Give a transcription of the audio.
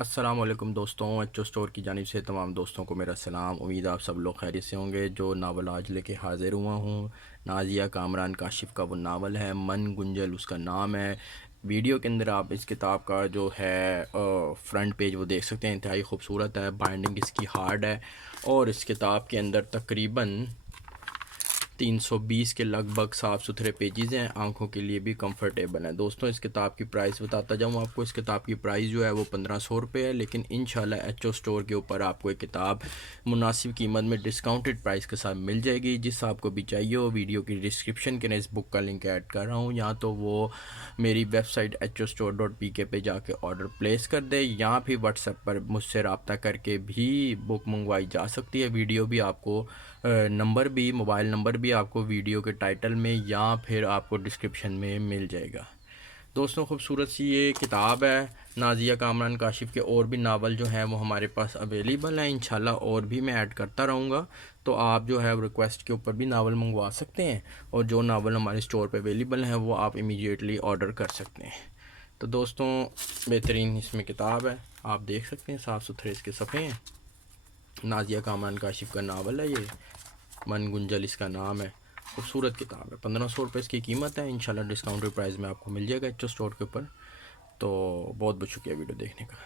अस्सलामुअलैकुम दोस्तों, HO store की जानिब से तमाम दोस्तों को मेरा सलाम। उम्मीद आप सब लोग खैरियत से होंगे। जो नावल आज लेके हाज़िर हुआ हूँ, नाज़िया कामरान काशिफ़ का वो नावल है, मन गुंजल उसका नाम है। वीडियो के अंदर आप इस किताब का जो है फ्रंट पेज वो देख सकते हैं। इंतहाई खूबसूरत है, बाइंडिंग इसकी हार्ड है और इस किताब के अंदर तकरीबन 320 के लगभग साफ़ सुथरे पेजेस हैं, आंखों के लिए भी कंफर्टेबल है। दोस्तों, इस किताब की प्राइस बताता जाऊँ आपको। इस किताब की प्राइस जो है वो 1500 रुपये है, लेकिन इंशाल्लाह एचओ स्टोर के ऊपर आपको एक किताब मुनासिब कीमत में डिस्काउंटेड प्राइस के साथ मिल जाएगी। जिस आपको भी चाहिए हो, वीडियो की डिस्क्रिप्शन के अंदर इस बुक का लिंक ऐड कर रहा हूँ। या तो वो मेरी वेबसाइट HOStore.pk पे जाके ऑर्डर प्लेस कर दे, या फिर व्हाट्सएप पर मुझसे रब्ता करके भी बुक मंगवाई जा सकती है। वीडियो भी आपको नंबर भी, मोबाइल नंबर भी आपको वीडियो के टाइटल में या फिर आपको डिस्क्रिप्शन में मिल जाएगा। दोस्तों, खूबसूरत सी ये किताब है नाज़िया कामरान काशिफ़ के। और भी नावल जो हैं वो हमारे पास अवेलेबल हैं, इंशाल्लाह और भी मैं ऐड करता रहूँगा। तो आप जो है रिक्वेस्ट के ऊपर भी नावल मंगवा सकते हैं, और जो नावल हमारे स्टोर पे अवेलेबल हैं वो आप इमीडिएटली ऑर्डर कर सकते हैं। तो दोस्तों, बेहतरीन इसमें किताब है, आप देख सकते हैं, साफ़ सुथरे इसके सफ़े हैं। नाज़िया कामरान काशिफ़ का नावल है ये, मन गुंजल इसका नाम है। खूबसूरत किताब है, 1500 रुपये इसकी कीमत है। इंशाल्लाह डिस्काउंटेड प्राइस में आपको मिल जाएगा एचओ स्टोर के ऊपर। तो बहुत बहुत शुक्रिया वीडियो देखने का।